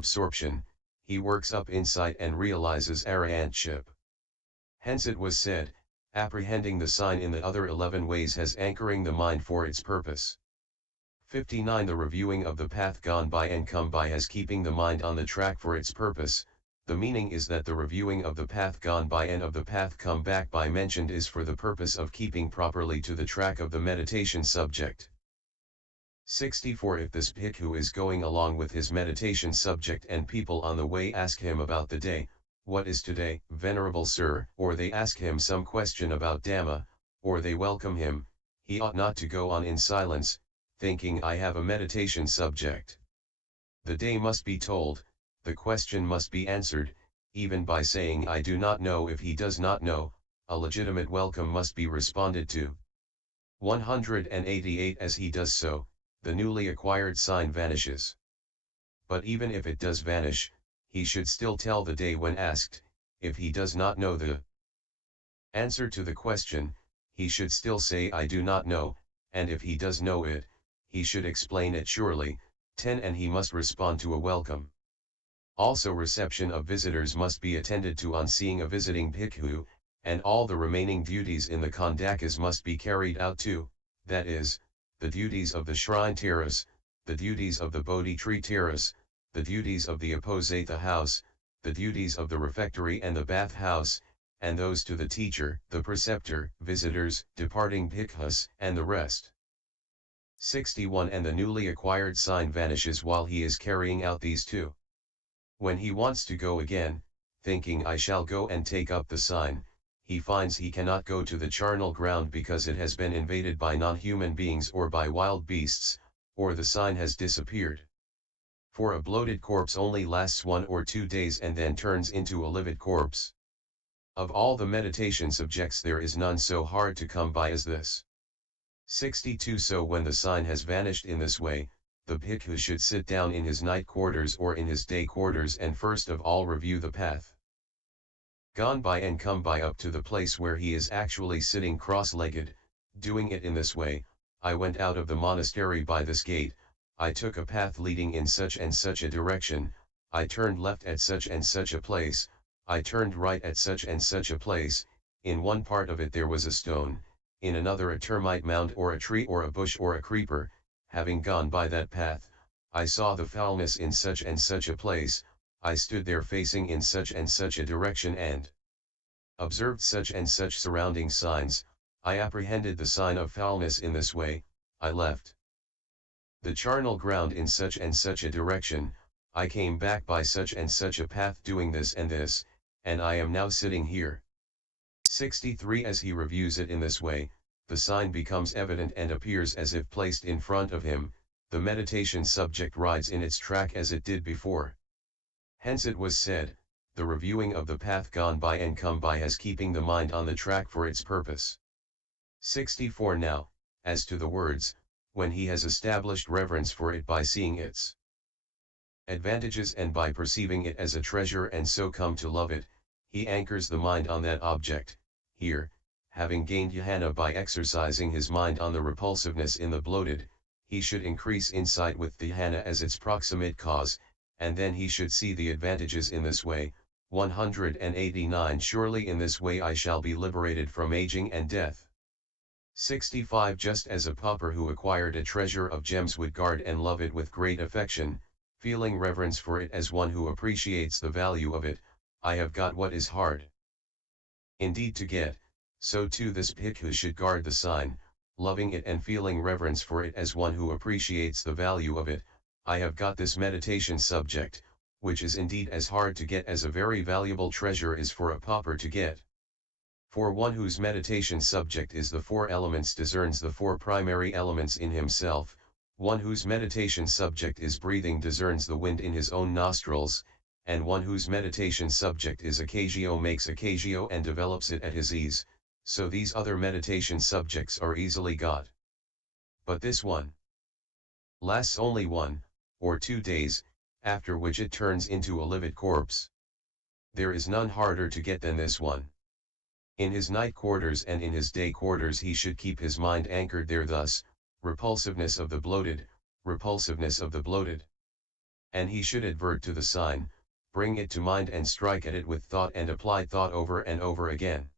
absorption, he works up insight and realizes arahantship. Hence it was said, apprehending the sign in the other 11 ways has anchoring the mind for its purpose. 59. The reviewing of the path gone by and come by has keeping the mind on the track for its purpose. The meaning is that the reviewing of the path gone by and of the path come back by mentioned is for the purpose of keeping properly to the track of the meditation subject. 64. If this bhikkhu is going along with his meditation subject and people on the way ask him about the day, "What is today, venerable sir?" or they ask him some question about Dhamma, or they welcome him, he ought not to go on in silence, thinking I have a meditation subject. The day must be told, the question must be answered, even by saying I do not know. If he does not know, a legitimate welcome must be responded to. 188. As he does so, the newly acquired sign vanishes. But even if it does vanish, he should still tell the day when asked. If he does not know the answer to the question, he should still say I do not know, and if he does know it, he should explain it surely. 10. And he must respond to a welcome. Also reception of visitors must be attended to on seeing a visiting bhikkhu, and all the remaining duties in the kandakas must be carried out too, that is, the duties of the shrine terrace, the duties of the Bodhi tree terrace, the duties of the Aposatha house, the duties of the refectory and the bath house, and those to the teacher, the preceptor, visitors, departing bhikkhus, and the rest. 61. And the newly acquired sign vanishes while he is carrying out these two. When he wants to go again, thinking I shall go and take up the sign, he finds he cannot go to the charnel ground because it has been invaded by non-human beings or by wild beasts, or the sign has disappeared. For a bloated corpse only lasts 1 or 2 days and then turns into a livid corpse. Of all the meditation subjects there is none so hard to come by as this. 62. So when the sign has vanished in this way, the bhikkhu should sit down in his night quarters or in his day quarters and first of all review the path gone by and come by up to the place where he is actually sitting cross-legged. Doing it in this way, I went out of the monastery by this gate, I took a path leading in such and such a direction, I turned left at such and such a place, I turned right at such and such a place. In one part of it there was a stone, in another a termite mound or a tree or a bush or a creeper. Having gone by that path, I saw the foulness in such and such a place, I stood there facing in such and such a direction and observed such and such surrounding signs. I apprehended the sign of foulness in this way, I left the charnel ground in such and such a direction, I came back by such and such a path doing this, and I am now sitting here. 63. As he reviews it in this way, the sign becomes evident and appears as if placed in front of him, the meditation subject rides in its track as it did before. Hence it was said, the reviewing of the path gone by and come by has keeping the mind on the track for its purpose. 64. Now, as to the words, when he has established reverence for it by seeing its advantages and by perceiving it as a treasure and so come to love it, he anchors the mind on that object. Here, having gained jhana by exercising his mind on the repulsiveness in the bloated, he should increase insight with dhyana as its proximate cause, and then he should see the advantages in this way. 189. Surely in this way I shall be liberated from aging and death. 65. Just as a pauper who acquired a treasure of gems would guard and love it with great affection, feeling reverence for it as one who appreciates the value of it, I have got what is hard indeed to get, so too this bhikkhu should guard the sign, loving it and feeling reverence for it as one who appreciates the value of it. I have got this meditation subject, which is indeed as hard to get as a very valuable treasure is for a pauper to get. For one whose meditation subject is the 4 elements discerns the 4 primary elements in himself, one whose meditation subject is breathing discerns the wind in his own nostrils, and one whose meditation subject is a kasioa makes a kasioa and develops it at his ease, so these other meditation subjects are easily got. But this one lasts only 1 or 2 days, after which it turns into a livid corpse. There is none harder to get than this one. In his night quarters and in his day quarters he should keep his mind anchored there thus, repulsiveness of the bloated, repulsiveness of the bloated. And he should advert to the sign, bring it to mind and strike at it with thought and apply thought over and over again.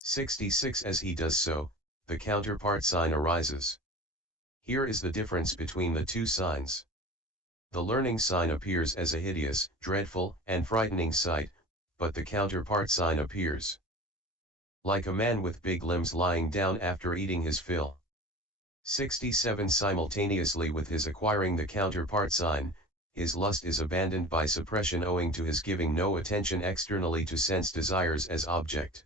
66. As he does so, the counterpart sign arises. Here is the difference between the two signs. The learning sign appears as a hideous, dreadful, and frightening sight, but the counterpart sign appears like a man with big limbs lying down after eating his fill. 67. Simultaneously with his acquiring the counterpart sign, his lust is abandoned by suppression owing to his giving no attention externally to sense desires as object.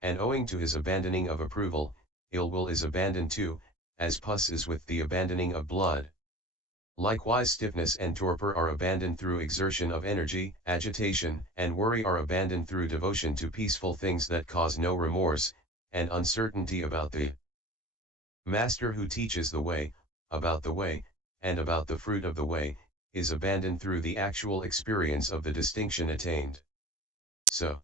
And owing to his abandoning of approval, ill will is abandoned too, as pus is with the abandoning of blood. Likewise stiffness and torpor are abandoned through exertion of energy, agitation and worry are abandoned through devotion to peaceful things that cause no remorse, and uncertainty about the Master who teaches the way, about the way, and about the fruit of the way, is abandoned through the actual experience of the distinction attained. So,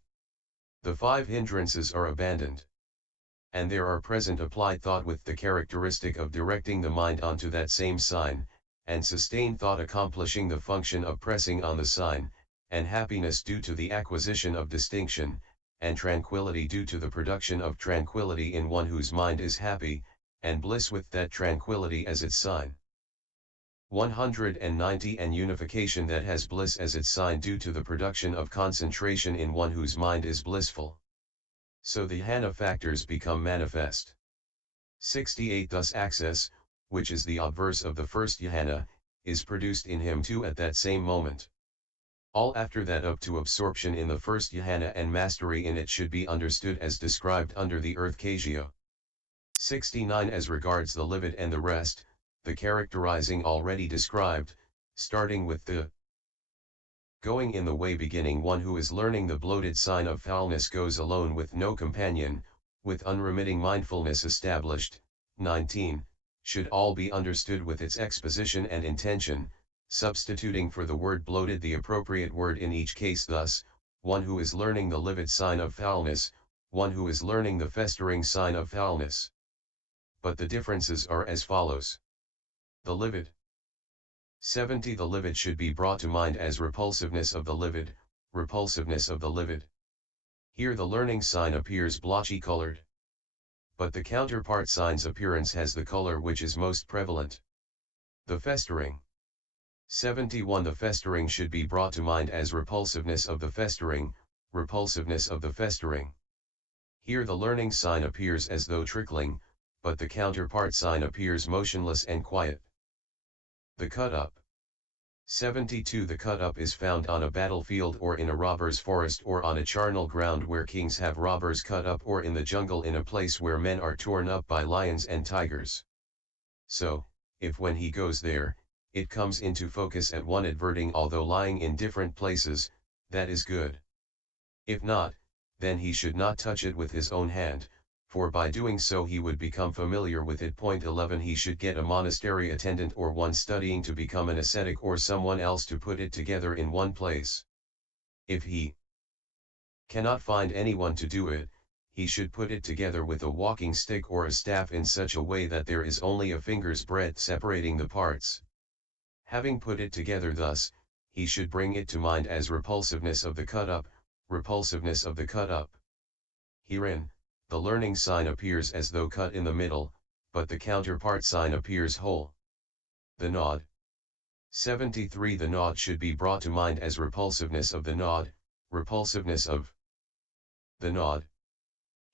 the 5 hindrances are abandoned. And there are present applied thought with the characteristic of directing the mind onto that same sign, and sustained thought accomplishing the function of pressing on the sign, and happiness due to the acquisition of distinction, and tranquility due to the production of tranquility in one whose mind is happy, and bliss with that tranquility as its sign. 190. And unification that has bliss as its sign due to the production of concentration in one whose mind is blissful. So the jhana factors become manifest. 68. Thus access, which is the obverse of the first jhana, is produced in him too at that same moment. All after that up to absorption in the first jhana and mastery in it should be understood as described under the earth kasioa. 69. As regards the livid and the rest, the characterizing already described, starting with the going in the way beginning one who is learning the bloated sign of foulness goes alone with no companion, with unremitting mindfulness established. 19. Should all be understood with its exposition and intention, substituting for the word bloated the appropriate word in each case thus, one who is learning the livid sign of foulness, one who is learning the festering sign of foulness. But the differences are as follows. The livid. 70. The livid should be brought to mind as repulsiveness of the livid, repulsiveness of the livid. Here the learning sign appears blotchy colored. But the counterpart sign's appearance has the color which is most prevalent. The festering. 71. The festering should be brought to mind as repulsiveness of the festering, repulsiveness of the festering. Here the learning sign appears as though trickling, but the counterpart sign appears motionless and quiet. The cut-up. 72. The cut-up is found on a battlefield or in a robber's forest or on a charnel ground where kings have robbers cut up or in the jungle in a place where men are torn up by lions and tigers. So, if when he goes there, it comes into focus at one adverting although lying in different places, that is good. If not, then he should not touch it with his own hand, for by doing so he would become familiar with it. 11. He should get a monastery attendant or one studying to become an ascetic or someone else to put it together in one place. If he cannot find anyone to do it, he should put it together with a walking stick or a staff in such a way that there is only a finger's breadth separating the parts. Having put it together thus, he should bring it to mind as repulsiveness of the cut-up, repulsiveness of the cut-up. Herein, the learning sign appears as though cut in the middle, but the counterpart sign appears whole. The nod. 73. The nod should be brought to mind as repulsiveness of the nod, repulsiveness of the nod.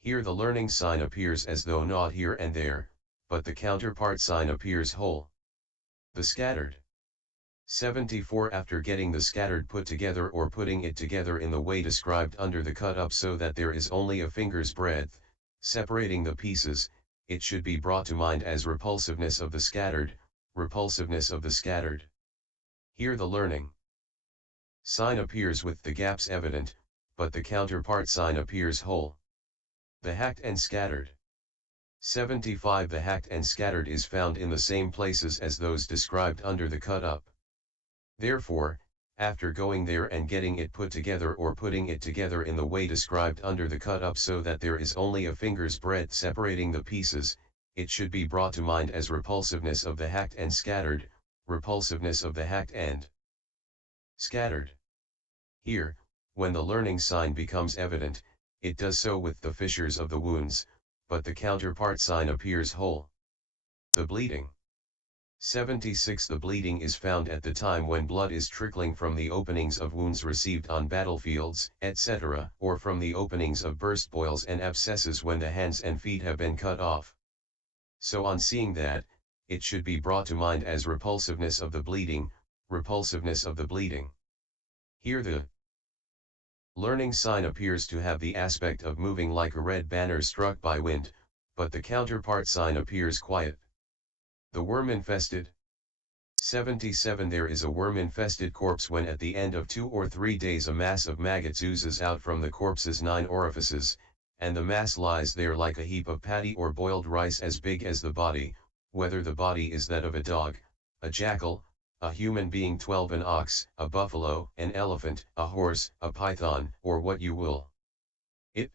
Here the learning sign appears as though nod here and there, but the counterpart sign appears whole. The scattered. 74. After getting the scattered put together or putting it together in the way described under the cut-up so that there is only a finger's breadth separating the pieces, it should be brought to mind as repulsiveness of the scattered, repulsiveness of the scattered. Here the learning sign appears with the gaps evident, but the counterpart sign appears whole. The hacked and scattered. 75. The hacked and scattered is found in the same places as those described under the cut-up. Therefore, after going there and getting it put together or putting it together in the way described under the cut-up so that there is only a finger's breadth separating the pieces, it should be brought to mind as repulsiveness of the hacked and scattered, repulsiveness of the hacked and Scattered. Here, when the learning sign becomes evident, it does so with the fissures of the wounds, but the counterpart sign appears whole. The bleeding. 76. The bleeding is found at the time when blood is trickling from the openings of wounds received on battlefields, etc., or from the openings of burst boils and abscesses when the hands and feet have been cut off. So on seeing that, it should be brought to mind as repulsiveness of the bleeding, repulsiveness of the bleeding. Here the learning sign appears to have the aspect of moving like a red banner struck by wind, but the counterpart sign appears quiet. The worm-infested. 77. There is a worm-infested corpse when at the end of 2 or 3 days a mass of maggots oozes out from the corpse's 9 orifices, and the mass lies there like a heap of paddy or boiled rice as big as the body, whether the body is that of a dog, a jackal, a human being, 12, an ox, a buffalo, an elephant, a horse, a python, or what you will. It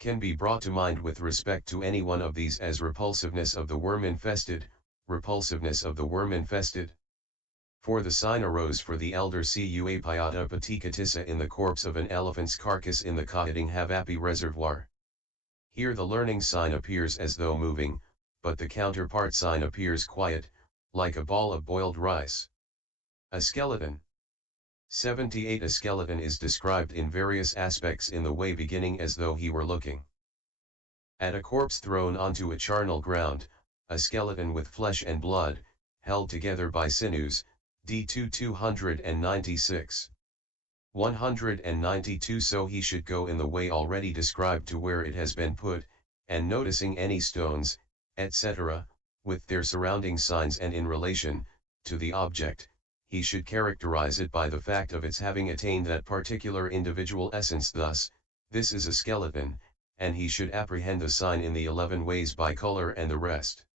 can be brought to mind with respect to any one of these as repulsiveness of the worm-infested, repulsiveness of the worm-infested. For the sign arose for the elder Kasioa Pyata Patikatissa in the corpse of an elephant's carcass in the Kahating Havapi reservoir. Here the learning sign appears as though moving, but the counterpart sign appears quiet, like a ball of boiled rice. A skeleton. 78. A skeleton is described in various aspects in the way beginning as though he were looking at a corpse thrown onto a charnel ground, a skeleton with flesh and blood, held together by sinews, D2 296. 192. So he should go in the way already described to where it has been put, and noticing any stones, etc., with their surrounding signs and in relation to the object, he should characterize it by the fact of its having attained that particular individual essence. Thus, this is a skeleton, and he should apprehend the sign in the 11 ways by color and the rest.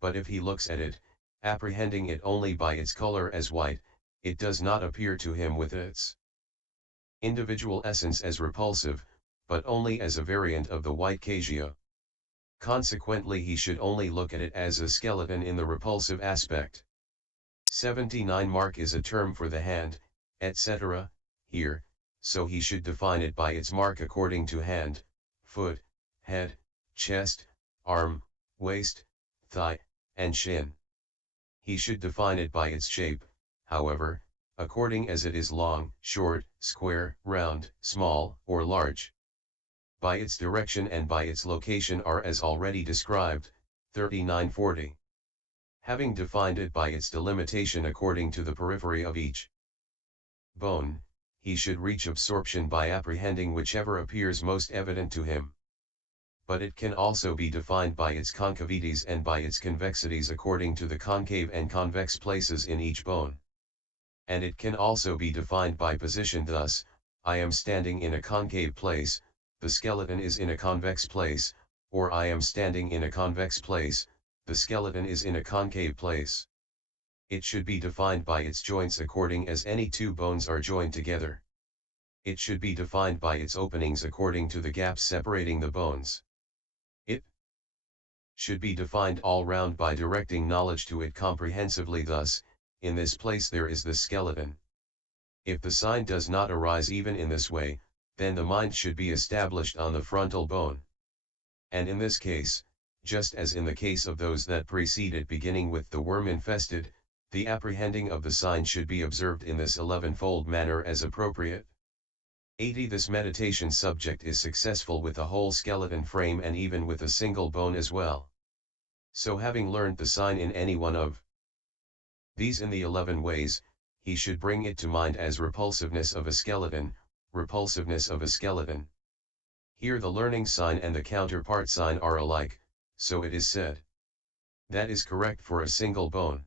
But if he looks at it, apprehending it only by its color as white, it does not appear to him with its individual essence as repulsive, but only as a variant of the white kasioa. Consequently he should only look at it as a skeleton in the repulsive aspect. 79. Mark is a term for the hand, etc., here, so he should define it by its mark according to hand, foot, head, chest, arm, waist, thigh, and shin. He should define it by its shape, however, according as it is long, short, square, round, small, or large. By its direction and by its location are as already described, 3940. Having defined it by its delimitation according to the periphery of each bone, he should reach absorption by apprehending whichever appears most evident to him. But it can also be defined by its concavities and by its convexities according to the concave and convex places in each bone. And it can also be defined by position. Thus, I am standing in a concave place, the skeleton is in a convex place, or I am standing in a convex place, the skeleton is in a concave place. It should be defined by its joints according as any two bones are joined together. It should be defined by its openings according to the gaps separating the bones. It should be defined all round by directing knowledge to it comprehensively. Thus, in this place there is the skeleton. If the sign does not arise even in this way, then the mind should be established on the frontal bone. And in this case, just as in the case of those that precede it beginning with the worm-infested, the apprehending of the sign should be observed in this 11-fold manner as appropriate. 80. This meditation subject is successful with a whole skeleton frame and even with a single bone as well. So having learned the sign in any one of these in the 11 ways, he should bring it to mind as repulsiveness of a skeleton, repulsiveness of a skeleton. Here the learning sign and the counterpart sign are alike, so it is said. That is correct for a single bone.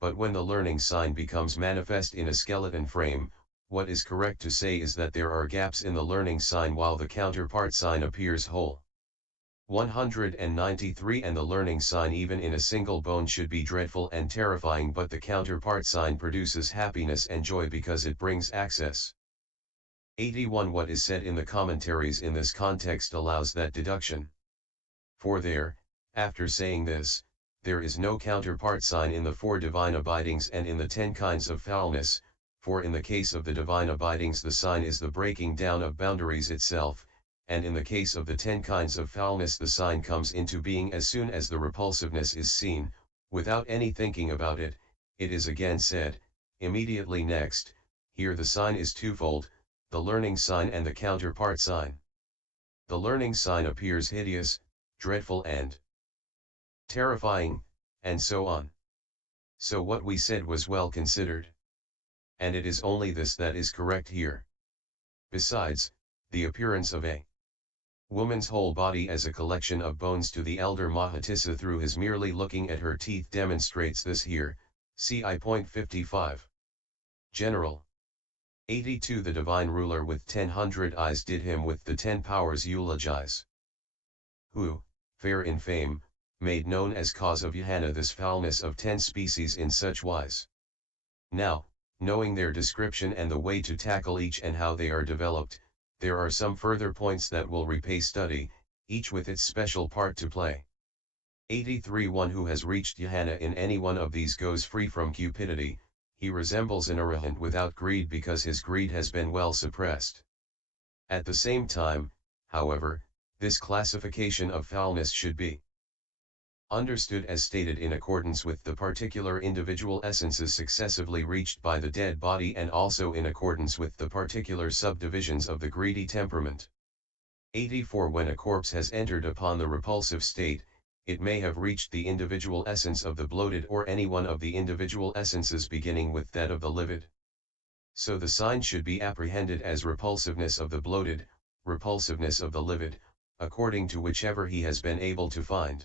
But when the learning sign becomes manifest in a skeleton frame, what is correct to say is that there are gaps in the learning sign while the counterpart sign appears whole. 193. And the learning sign even in a single bone should be dreadful and terrifying, but the counterpart sign produces happiness and joy because it brings access. 81. What is said in the commentaries in this context allows that deduction. For there, after saying this, there is no counterpart sign in the 4 divine abidings and in the 10 kinds of foulness, for in the case of the divine abidings the sign is the breaking down of boundaries itself, and in the case of the 10 kinds of foulness the sign comes into being as soon as the repulsiveness is seen, without any thinking about it. It is again said, immediately next, here the sign is twofold, the learning sign and the counterpart sign. The learning sign appears hideous, dreadful and terrifying, and so on. So what we said was well considered. And it is only this that is correct here. Besides, the appearance of a woman's whole body as a collection of bones to the elder Mahatissa through his merely looking at her teeth demonstrates this here, see I.55. General. 82 The divine ruler with 10,000 eyes did him with the 10 powers eulogize. Who, fair in fame, made known as cause of Jhana this foulness of 10 species in such wise. Now, knowing their description and the way to tackle each and how they are developed, there are some further points that will repay study, each with its special part to play. 83 One who has reached Jhana in any one of these goes free from cupidity, he resembles an arahant without greed because his greed has been well suppressed. At the same time, however, this classification of foulness should be understood as stated in accordance with the particular individual essences successively reached by the dead body and also in accordance with the particular subdivisions of the greedy temperament. 84 When a corpse has entered upon the repulsive state, it may have reached the individual essence of the bloated or any one of the individual essences beginning with that of the livid. So the sign should be apprehended as repulsiveness of the bloated, repulsiveness of the livid, according to whichever he has been able to find.